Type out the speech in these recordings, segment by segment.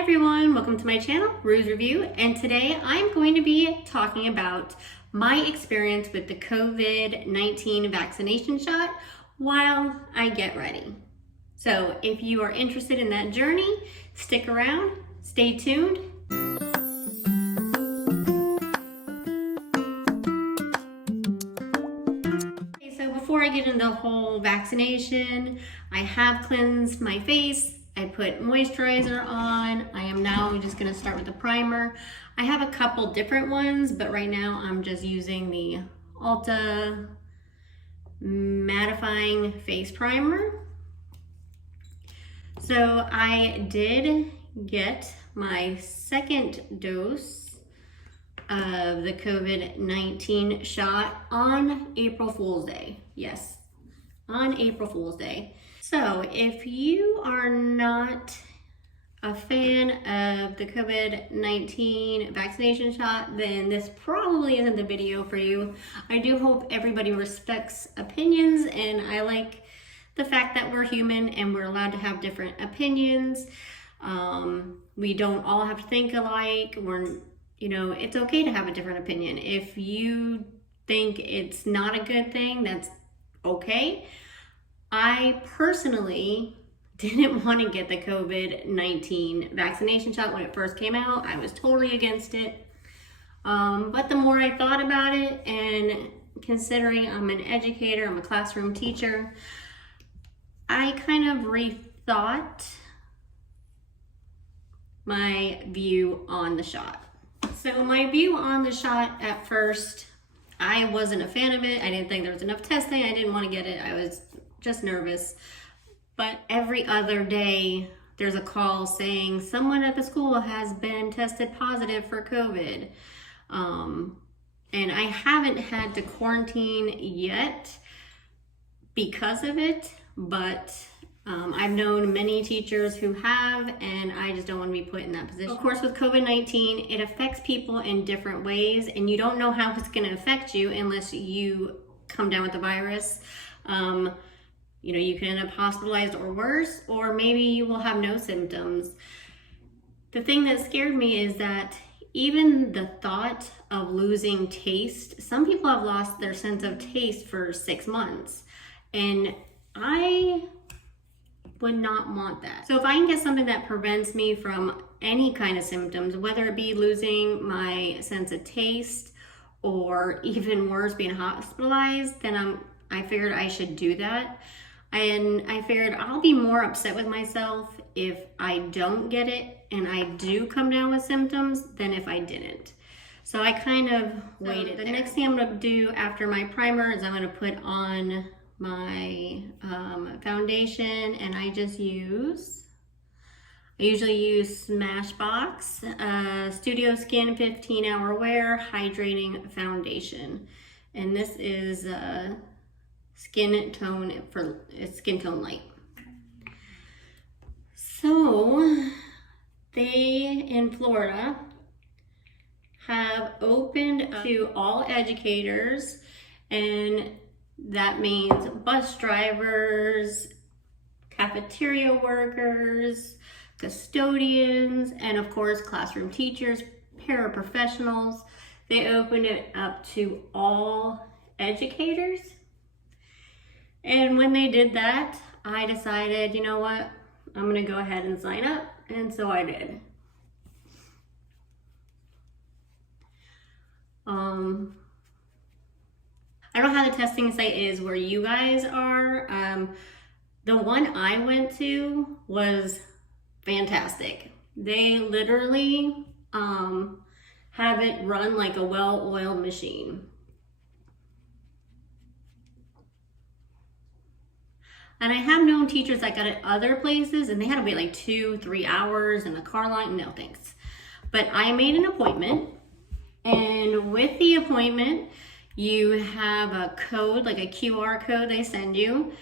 everyone, welcome to my channel, Rues Review, and today I'm going to be talking about my experience with the COVID-19 vaccination shot while I get ready. So if you are interested in that journey, stick around, stay tuned. Okay, so before I get into the whole vaccination, I have cleansed my face. I put moisturizer on. I am now just gonna start with the primer. I have a couple different ones, but right now I'm just using the Ulta Mattifying Face Primer. So I did get my second dose of the COVID-19 shot on April Fool's Day. Yes, on April Fool's Day. So if you are not a fan of the COVID-19 vaccination shot, then this probably isn't the video for you. I do hope everybody respects opinions, and I like the fact that we're human and we're allowed to have different opinions. We don't all have to think alike. It's okay to have a different opinion. If you think it's not a good thing, that's okay. I personally didn't want to get the COVID-19 vaccination shot when it first came out. I was totally against it. But the more I thought about it, and considering I'm an educator, I'm a classroom teacher, I kind of rethought my view on the shot. So my view on the shot at first, I wasn't a fan of it. I didn't think there was enough testing. I didn't want to get it. I was just nervous. But every other day there's a call saying someone at the school has been tested positive for COVID. And I haven't had to quarantine yet because of it, but I've known many teachers who have, and I just don't want to be put in that position. Of course, with COVID-19, it affects people in different ways, and you don't know how it's going to affect you unless you come down with the virus. You can end up hospitalized or worse, or maybe you will have no symptoms. The thing that scared me is that even the thought of losing taste, some people have lost their sense of taste for 6 months, and I would not want that. So if I can get something that prevents me from any kind of symptoms, whether it be losing my sense of taste or even worse, being hospitalized, then I figured I should do that. And I figured I'll be more upset with myself if I don't get it and I do come down with symptoms than if I didn't. So I kind of waited. The next thing I'm gonna do after my primer is I'm gonna put on my foundation, and I usually use Smashbox Studio Skin 15-Hour Wear Hydrating Foundation. And this is skin tone light. So they in Florida have opened up to all educators, and that means bus drivers, cafeteria workers, custodians, and of course classroom teachers, paraprofessionals. They opened it up to all educators. And when they did that, I decided, you know what, I'm gonna go ahead and sign up, and so I did. I don't know how the testing site is where you guys are. The one I went to was fantastic. They literally have it run like a well-oiled machine. And I have known teachers that got it other places and they had to wait like 2-3 hours in the car line. No thanks. But I made an appointment, and with the appointment, you have a code, like a QR code they send you.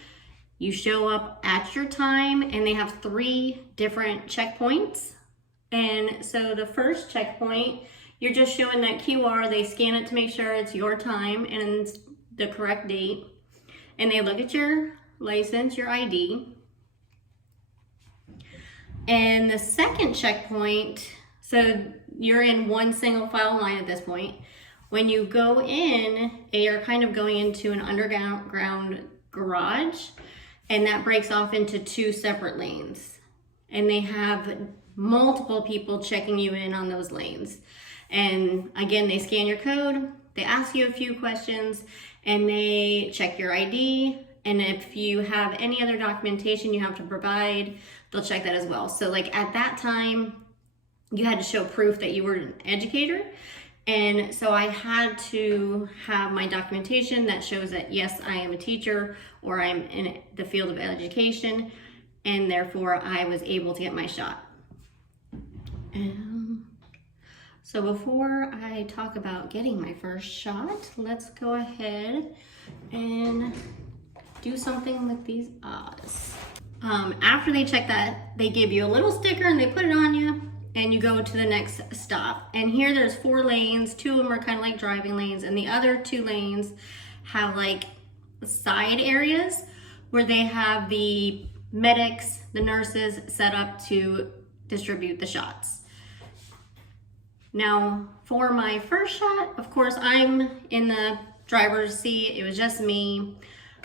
You show up at your time, and they have 3 different checkpoints. And so the first checkpoint, you're just showing that QR. They scan it to make sure it's your time and the correct date. And they look at your license, your ID. And the second checkpoint, so you're in one single file line at this point. When you go in, you're kind of going into an underground garage, and that breaks off into 2 separate lanes. And they have multiple people checking you in on those lanes. And again, they scan your code, they ask you a few questions, and they check your ID. And if you have any other documentation you have to provide, they'll check that as well. So like at that time, you had to show proof that you were an educator. And so I had to have my documentation that shows that yes, I am a teacher or I'm in the field of education, and therefore I was able to get my shot. So before I talk about getting my first shot, let's go ahead and do something with these odds. After they check that, they give you a little sticker and they put it on you, and you go to the next stop. And here there's 4 lanes. 2 of them are kind of like driving lanes, and the other 2 lanes have like side areas where they have the medics, the nurses set up to distribute the shots. Now, for my first shot, of course, I'm in the driver's seat. It was just me.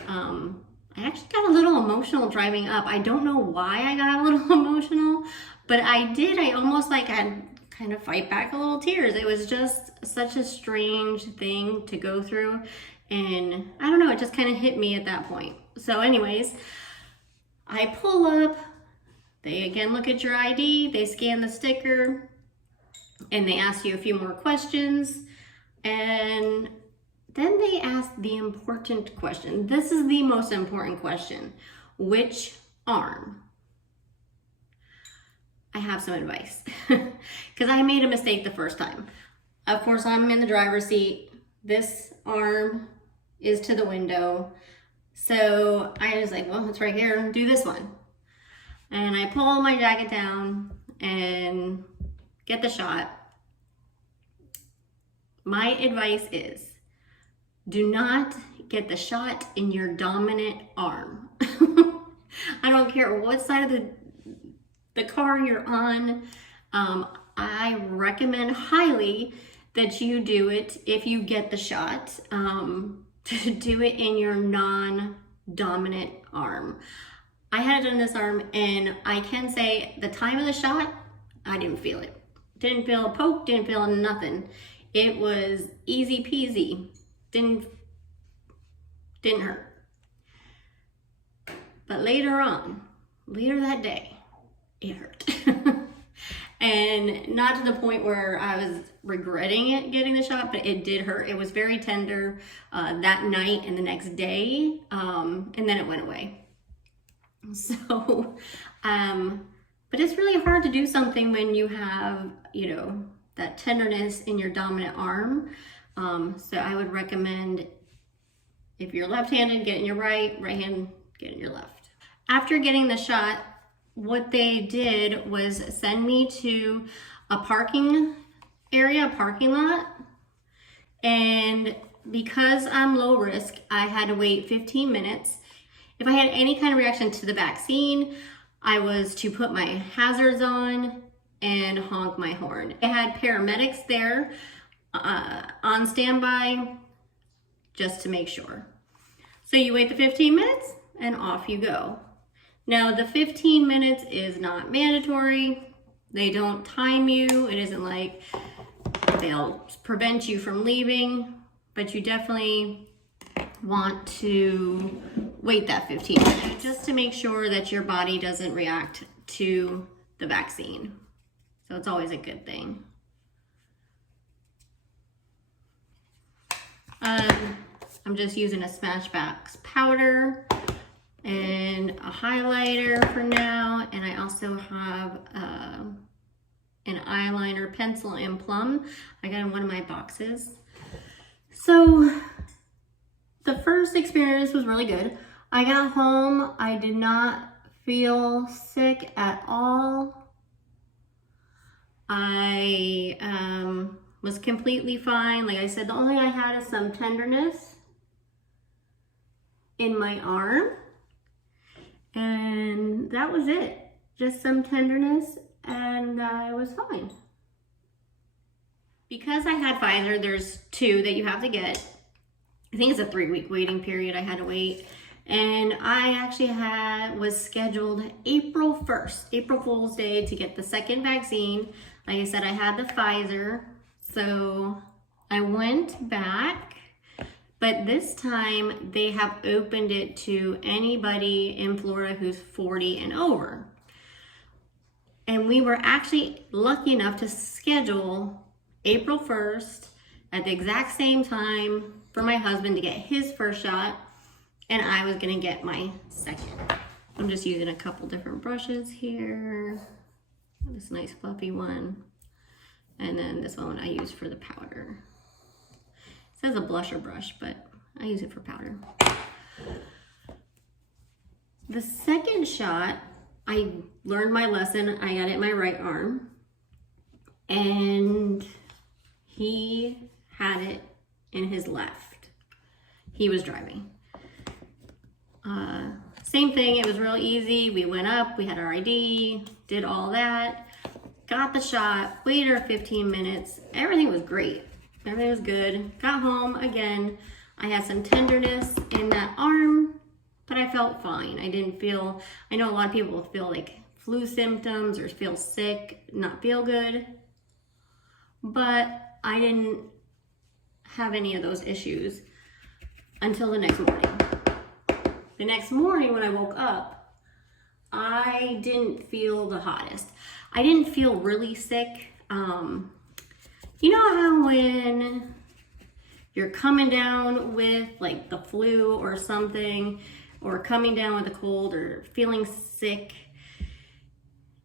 I actually got a little emotional driving up. I don't know why I got a little emotional, but I did. I almost like had kind of fight back a little tears. It was just such a strange thing to go through. And I don't know, it just kind of hit me at that point. So anyways, I pull up, they again look at your ID, they scan the sticker, and they ask you a few more questions. And then they ask the important question. This is the most important question. Which arm? I have some advice because I made a mistake the first time. Of course, I'm in the driver's seat. This arm is to the window. So I was like, well, it's right here. Do this one. And I pull my jacket down and get the shot. My advice is, do not get the shot in your dominant arm. I don't care what side of the car you're on. I recommend highly that you do it, if you get the shot, to do it in your non-dominant arm. I had it in this arm, and I can say the time of the shot, I didn't feel it. Didn't feel a poke, didn't feel nothing. It was easy peasy. Didn't hurt. But later that day, it hurt. And not to the point where I was regretting it, getting the shot, but it did hurt. It was very tender that night and the next day, and then it went away. So, but it's really hard to do something when you have, you know, that tenderness in your dominant arm. So I would recommend, if you're left-handed, get in your right hand, get in your left. After getting the shot, what they did was send me to a parking area, a parking lot. And because I'm low risk, I had to wait 15 minutes. If I had any kind of reaction to the vaccine, I was to put my hazards on and honk my horn. I had paramedics there on standby just to make sure. So you wait the 15 minutes and off you go. Now the 15 minutes is not mandatory. They don't time you. It isn't like they'll prevent you from leaving, but you definitely want to wait that 15 minutes just to make sure that your body doesn't react to the vaccine. So it's always a good thing. I'm just using a Smashbox powder and a highlighter for now, and I also have an eyeliner pencil in plum. I got in one of my boxes. So the first experience was really good. I got home, I did not feel sick at all. I was completely fine. Like I said, the only thing I had is some tenderness in my arm, and that was it. just some tenderness, and it was fine. Because I had Pfizer, there's 2 that you have to get. I think it's a 3-week waiting period I had to wait. And I actually was scheduled April 1st, April Fool's Day, to get the 2nd vaccine. Like I said, I had the Pfizer, so I went back, but this time they have opened it to anybody in Florida who's 40 and over. And we were actually lucky enough to schedule April 1st at the exact same time for my husband to get his first shot, and I was gonna get my 2nd. I'm just using a couple different brushes here. This nice fluffy one. And then this one I use for the powder. It says a blusher brush, but I use it for powder. The 2nd shot, I learned my lesson. I got it in my right arm, and he had it in his left. He was driving. Same thing, it was real easy. We went up, we had our ID, did all that, got the shot, waited 15 minutes. Everything was great. Everything was good. Got home again. I had some tenderness in that arm, but I felt fine. I didn't feel, I know a lot of people feel like flu symptoms or feel sick, not feel good, but I didn't have any of those issues until the next morning. The next morning when I woke up, I didn't feel the hottest. I didn't feel really sick. You know how when you're coming down with like the flu or something, or coming down with a cold or feeling sick,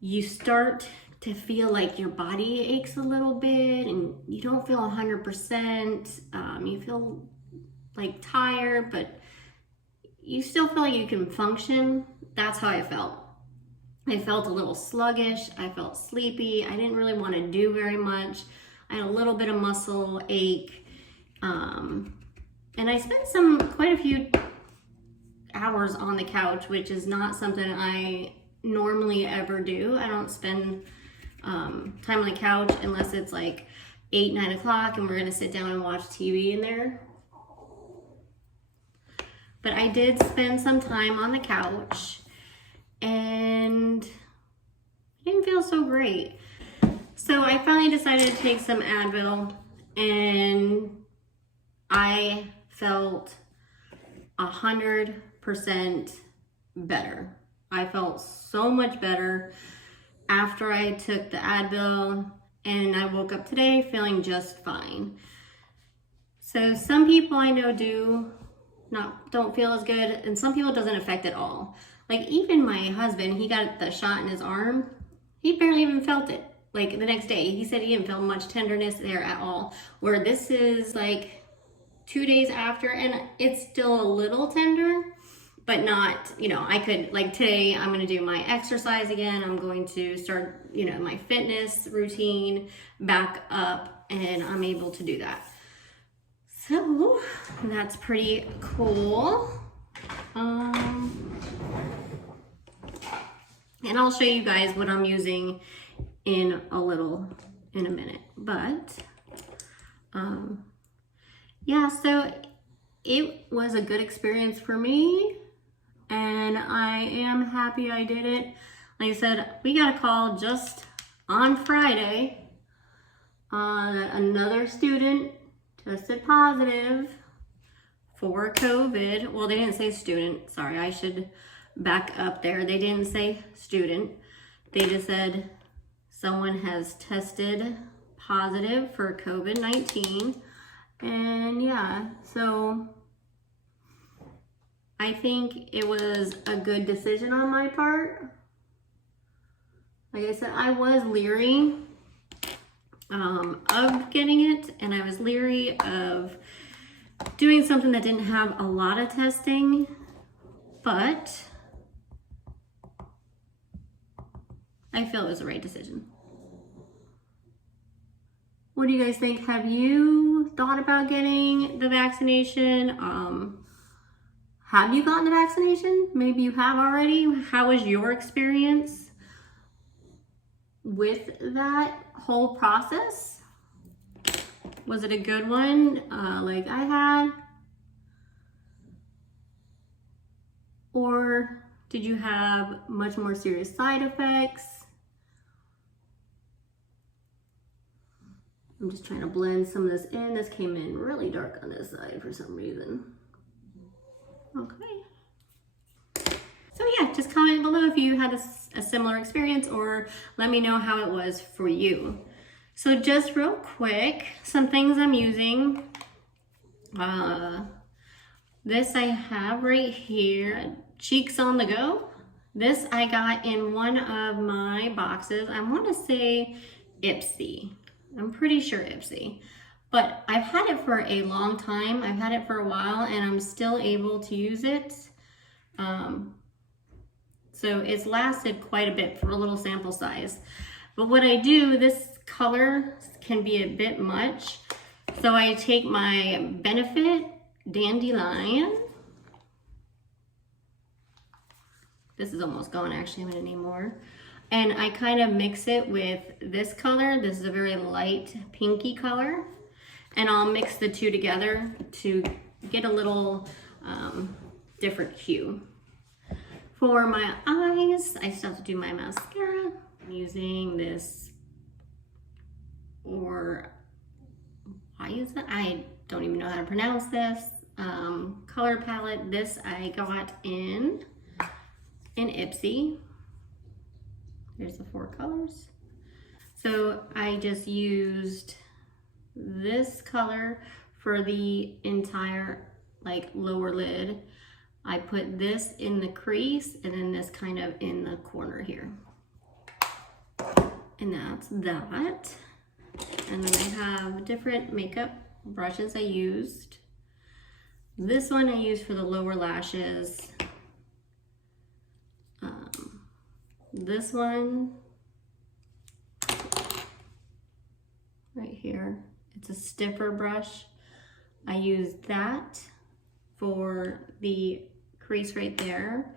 you start to feel like your body aches a little bit and you don't feel 100%. You feel like tired, but you still feel like you can function. That's how I felt. I felt a little sluggish. I felt sleepy. I didn't really want to do very much. I had a little bit of muscle ache. And I spent quite a few hours on the couch, which is not something I normally ever do. I don't spend time on the couch unless it's like 8, 9 o'clock and we're gonna sit down and watch TV in there. But I did spend some time on the couch and I didn't feel so great. So I finally decided to take some Advil, and I felt 100% better. I felt so much better after I took the Advil, and I woke up today feeling just fine. So some people I know don't feel as good, and some people it doesn't affect at all. Like even my husband, he got the shot in his arm. He barely even felt it. Like the next day, he said he didn't feel much tenderness there at all. Where this is like 2 days after, and it's still a little tender, but not, I could, like today, I'm going to do my exercise again. I'm going to start, my fitness routine back up, and I'm able to do that. So that's pretty cool. And I'll show you guys what I'm using in a minute. But yeah, so it was a good experience for me, and I am happy I did it. Like I said, we got a call just on Friday. Another student tested positive for COVID. Well, they didn't say student. Sorry, I should back up there. They didn't say student. They just said someone has tested positive for COVID-19. And yeah, so I think it was a good decision on my part. Like I said, I was leery of getting it, and I was leery of doing something that didn't have a lot of testing, but I feel it was the right decision. What do you guys think? Have you thought about getting the vaccination? Have you gotten the vaccination? Maybe you have already. How was your experience? with that whole process? Was it a good one like I had? Or did you have much more serious side effects? I'm just trying to blend some of this in. This came in really dark on this side for some reason. Okay. So yeah, just comment below if you had a similar experience, or let me know how it was for you. So just real quick, some things I'm using. This I have right here, Cheeks on the Go. This I got in one of my boxes. I want to say Ipsy. I'm pretty sure Ipsy, but I've had it for a long time. I've had it for a while and I'm still able to use it. So it's lasted quite a bit for a little sample size. But what I do, this color can be a bit much. So I take my Benefit Dandelion. This is almost gone, actually, I'm gonna need more. And I kind of mix it with this color. This is a very light pinky color. And I'll mix the two together to get a little different hue. For my eyes, I still have to do my mascara. I'm using this, or why is it? I don't even know how to pronounce this. Color palette. This I got in Ipsy. There's the 4 colors. So I just used this color for the entire like lower lid. I put this in the crease and then this kind of in the corner here. And that's that. And then I have different makeup brushes I used. This one I used for the lower lashes. This one right here, it's a stiffer brush. I used that for the crease right there.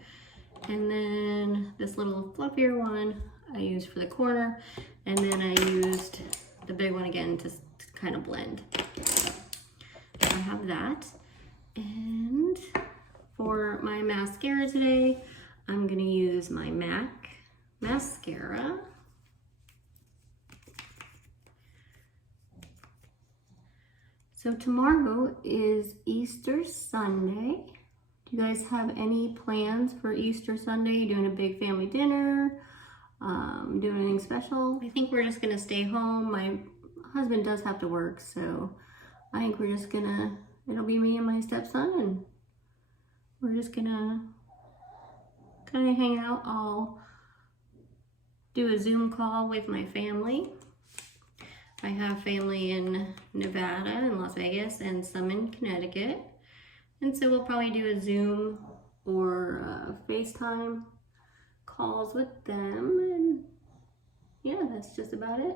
And then this little fluffier one I used for the corner. And then I used the big one again to kind of blend. So I have that. And for my mascara today, I'm gonna use my MAC mascara. So tomorrow is Easter Sunday. Do you guys have any plans for Easter Sunday? You doing a big family dinner? Doing anything special? I think we're just gonna stay home. My husband does have to work, so I think we're just gonna, it'll be me and my stepson, and we're just gonna kind of hang out. I'll do a Zoom call with my family. I have family in Nevada and Las Vegas and some in Connecticut. And so we'll probably do a Zoom or FaceTime calls with them. And yeah, that's just about it.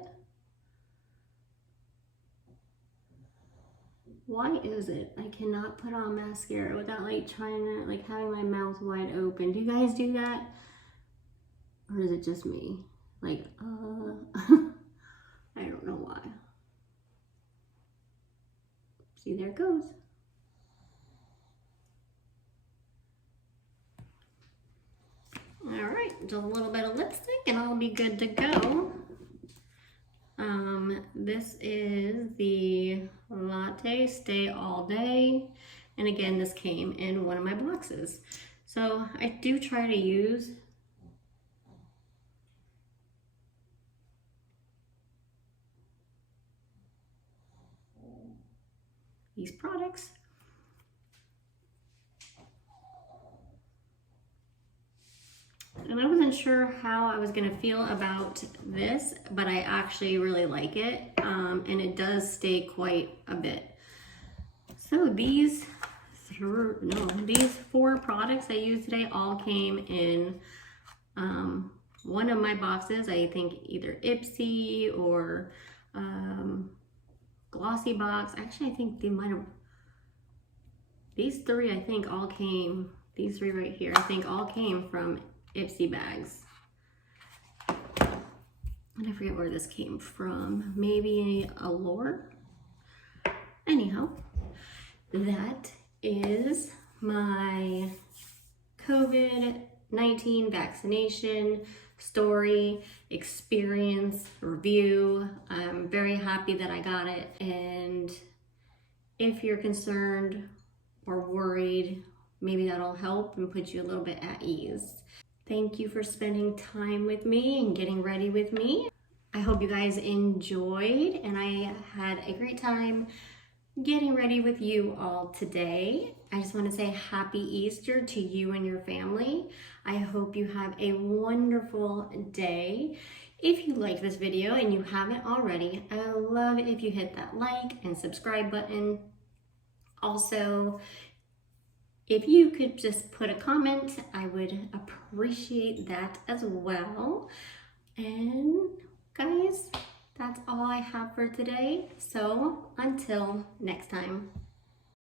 Why is it I cannot put on mascara without like trying to, like having my mouth wide open? Do you guys do that? Or is it just me? Like, I don't know why. See, there it goes. All right, just a little bit of lipstick and I'll be good to go. This is the Latte Stay All Day. And again, this came in one of my boxes. So I do try to use these products. And I wasn't sure how I was gonna feel about this, but I actually really like it. And it does stay quite a bit. So these 4 products I used today all came in one of my boxes. I think either Ipsy or Glossy Box. Actually, I think they might have, these 3 I think all came, these 3 right here, I think all came from Ipsy bags. and I forget where this came from, maybe a lure. Anyhow, that is my COVID-19 vaccination story, experience, review. I'm very happy that I got it, and if you're concerned or worried, maybe that'll help and put you a little bit at ease. Thank you for spending time with me and getting ready with me. I hope you guys enjoyed, and I had a great time getting ready with you all today. I just want to say happy Easter to you and your family. I hope you have a wonderful day. If you liked this video and you haven't already, I would love it if you hit that like and subscribe button. Also, if you could just put a comment, I would appreciate that as well. And guys, that's all I have for today. So until next time.